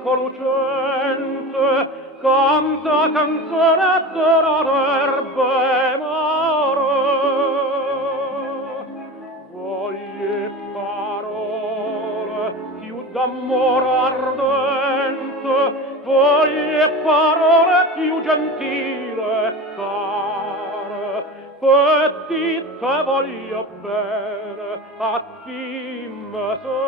un'eco lucente canta canzonetta d'erbe mare. Voglie parole più d'amore ardente, voglie parole più gentile e care, e dite voglio bene a chi me sente.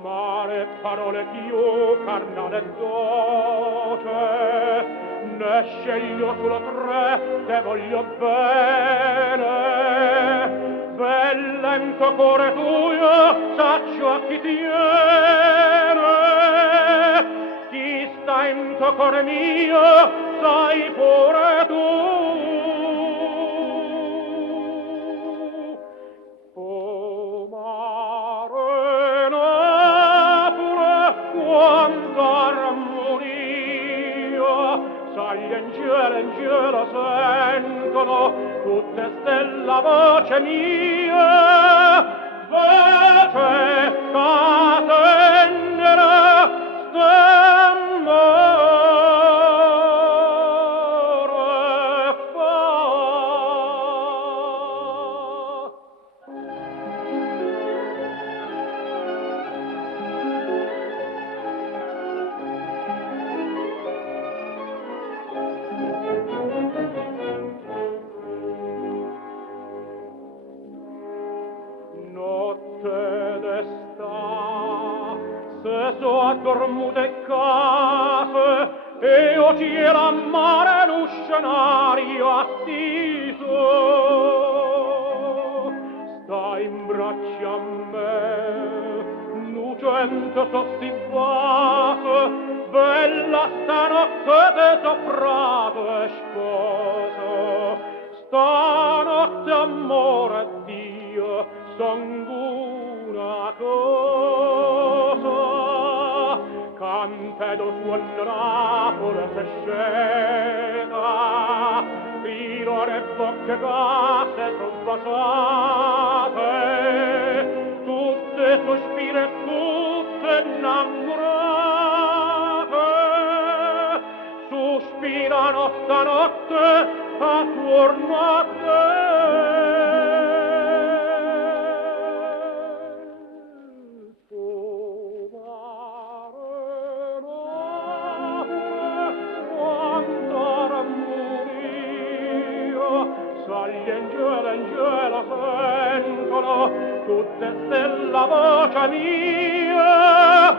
Mare parole più carnale e dolce, ne sceglio solo tre che voglio bene. Bella in tuo cuore tuo, saccio a chi tiene. Chi sta in tuo cuore mio, sai pure tu. O mare napure, quanta armonia, sai gli angeli sentono tutte stella voce mia, voce catendere stemmore fa. Notte d'esta, se so addormute case, e o cielo a mare lo scenario attiso. Sta in braccia a me, lucente sostibbato, bella stanotte de soprato e sposo. Stanotte amore Dio, son una cosa, cantedo suonerà pure se scena, filo le bocche gasse son basate, tutte sospire, tutte innamorate, sospirano stanotte attorno a te. Gli angeli sentono tutte stella voce mia.